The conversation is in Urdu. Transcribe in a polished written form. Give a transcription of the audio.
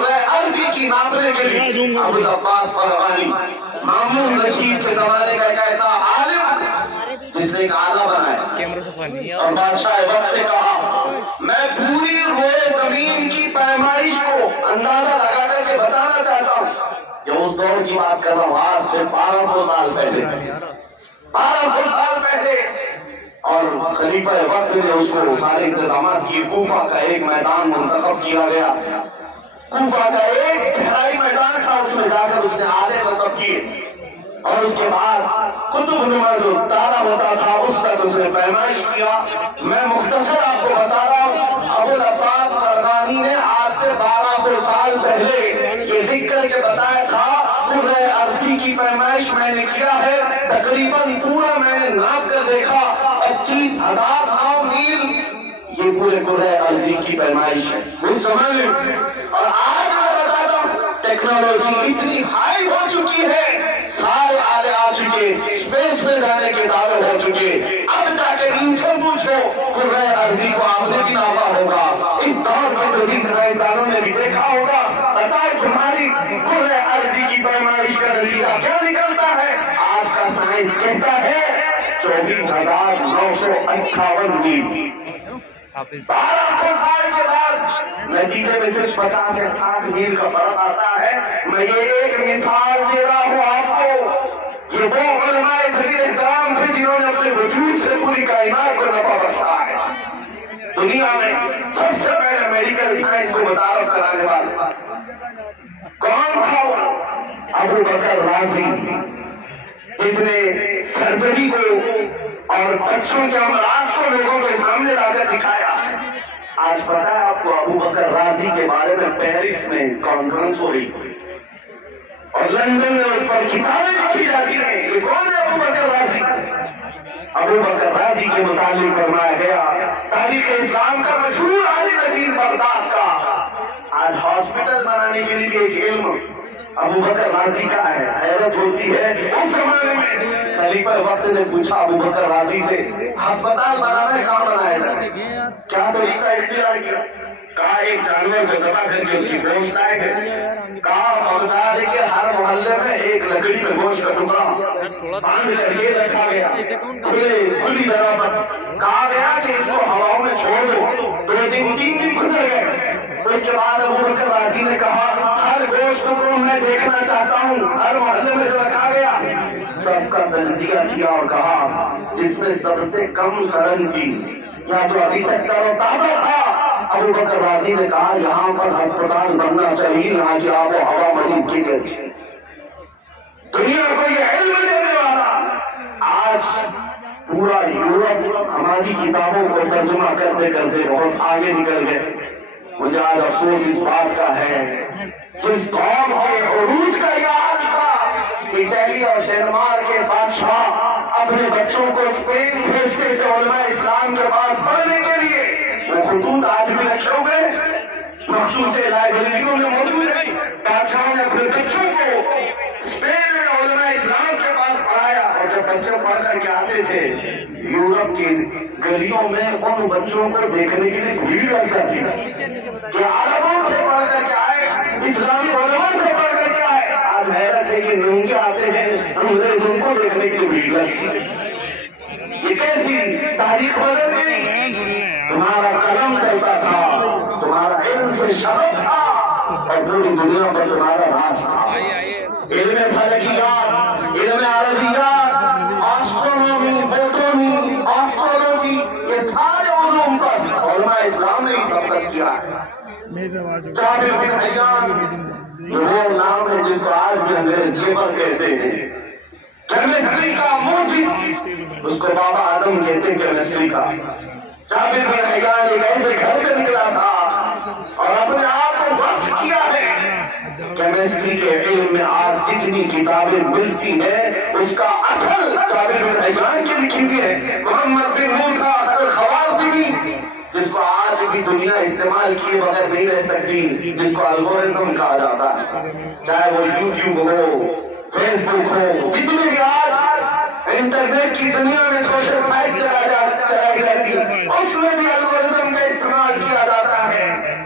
قرۂ ارضی کی ناپنے کے لیے ابو العباس فرغانی مامون رشید کے زمانے کا ایک ایسا عالم جس نے ایک آلہ بنایا اور بادشاہ وقت سے کہا میں پوری روئے زمین کی پیمائش کو اندازہ لگا کر کے بتانا چاہتا ہوں کہ اس دور کی بات کر رہا ہوں آج سے 1200 سال پہلے 1200 سال پہلے اور خلیفہ وقت نے اس کو سارے انتظامات کیے کوفہ کا ایک میدان منتخب کیا گیا کوفہ کا ایک صحرائی میدان تھا اس میں جا کر اس نے آلے نصب کیے اور اس کے بعد قطب نما جو تارا ہوتا تھا اس تک اس نے پیمائش کیا میں مختصر آپ کو بتا رہا ہوں ابو العباس فرغانی نے آج سے 1200 سال پہلے یہ لکھ کر کے بتایا تھا قرۂ ارضی کی پیمائش میں نے کیا ہے تقریباً پورا میں نے ناپ کر دیکھا 25,009 میل یہ پورے قرۂ ارضی کی پیمائش ہے وہ سمجھ اور آج میں بتاتا ہوں ٹیکنالوجی اتنی ہائی ہو چکی ہے سارے آلے آ چکے اسپیس میں جانے کے دعوے ہو چکے اب جا کے ان سے پوچھو قرۂ ارضی کو آپ نے بھی ناپا ہوگا اس دور میں جو سائنسدانوں نے بھی دیکھا ہوگا بتاؤ تمہاری قرۂ ارضی کی پیمائش کا نتیجہ کیا نکلتا ہے آج کا سائنس کہتا ہے 24,958 میل 1200 سال کے بعد نتیجے میں صرف 50 یا 60 میل کا فرق آتا ہے میں یہ ایک مثال دے رہا ہوں آپ کو یہ وہ علماء ذلیل احترام تھے جنہوں نے اپنے وجود سے پوری کائنات کو نفع بخشا ہے دنیا میں سب سے پہلے میڈیکل سائنس کو متعارف کرانے والا کون تھا وہ ابو بکر رازی جس نے سرجری کو اور بچوں کے امراض کو لوگوں کے سامنے لا کر دکھایا آج پتا ہے آپ کو ابو بکر رازی کے بارے میں پیرس میں کانفرنس ہو رہی اور لندن میں اس پر کتابیں لکھی جاتی ہیں یہ کون ہے ابو بکر رازی ابو بکر رازی کے متعلق فرمایا گیا تاریخ اسلام کا مشہور عالم عظیم بغداد کا آج ہاسپٹل بنانے کے لیے ایک علم ابو بکر رازی کا ہے حیرت ہوتی ہے اس زمانے میں خلیفہ وقت نے پوچھا ابو بکر رازی سے ہسپتال بنانا ہے کہاں بنایا جائے کیا طریقہ اختیار کیا کہا ایک جانور کو ذبح کر کے اس کی گوشت لائے گئے کہا بغداد کے ہر محلے میں ایک لکڑی میں گوشت کا ٹکڑا باندھ کر یہ رکھا گیا کھلی جگہ پر کہا گیا کہ اس کو ہواؤں میں چھوڑ دو 2 دن 3 دن گزر گئے اس کے بعد ابو بکر رازی نے کہا ہر گوشت کو میں دیکھنا چاہتا ہوں ہر محلے میں جو رکھا گیا سب کا تجزیہ کیا اور کہا جس میں سب سے کم سڑن تھی یا جو ابھی تک تر و تازہ تھا ابو بکر رازی نے کہا یہاں پر ہسپتال بننا چاہیے یہاں کی آب و ہوا مریض کی اچھی دنیا کو یہ علم دینے والا آج پورا یورپ ہماری کتابوں کو ترجمہ کرتے کرتے بہت آگے نکل گئے مجھے آج افسوس اس بات کا ہے جس قوم کے عروج کا یاد تھا اٹلی اور ڈنمارک کے بادشاہ اپنے بچوں کو اسپین بھیجتے تھے علماء اسلام کے پاس پڑھنے کے لیے وہ خطوط آج بھی رکھے ہوئے مخصوص لائبریریوں میں موجود ہے بادشاہوں نے اپنے بچوں کو اسپین میں علماء اسلام کے پاس پڑھایا اور جب بچے پڑھ کر کے آتے تھے یورپ کی گلیوں میں ان بچوں کو دیکھنے کے لیے بھیڑ لگ جاتی تھی کہ عربوں سے پڑھ کر کے آئے اسلامی علماء سے پڑھ کر کے آئے آج حیرت ہے کہ ننگے آتے ہیں انگریز ان کو دیکھنے کے لیے بھیڑ لگتی ہے یہ کیسی تاریخ بدل گئی تمہارا قلم چلتا تھا تمہارا علم سے شبت تھا اور پوری دنیا پر تمہارا راج تھا علم فلکیات علم عربیات آسٹرونومی بوٹانی آسٹرولوجی یہ سارے علوم پر علماء اسلام نے سبقت کیا ہے جابر بن حیان جو وہ نام ہے جس کو آج بھی انگریز جبر کہتے ہیں کیمسٹری کا موجد اس کو بابا آدم کہتے ہیں کیمسٹری کا جابر بن حیان ایک ایسے گھر سے نکلا تھا اور اپنے آپ کو وقف کیا ہے کیمسٹری کے علم میں آج جتنی کتابیں ملتی ہیں اس کا اصل جابر بن حیان کی لکھی ہوئی ہے محمد بن موسیٰ الخوارزمی جس کو آج بھی دنیا استعمال کیے بغیر نہیں رہ سکتی جس کو الگورتھم کہا جاتا ہے چاہے وہ یوٹیوب ہو فیس بک ہو جتنے بھی آج انٹرنیٹ کی دنیا میں سوشل سائٹ چلائی جاتی اس میں بھی الگورتھم کا استعمال کیا جاتا ہے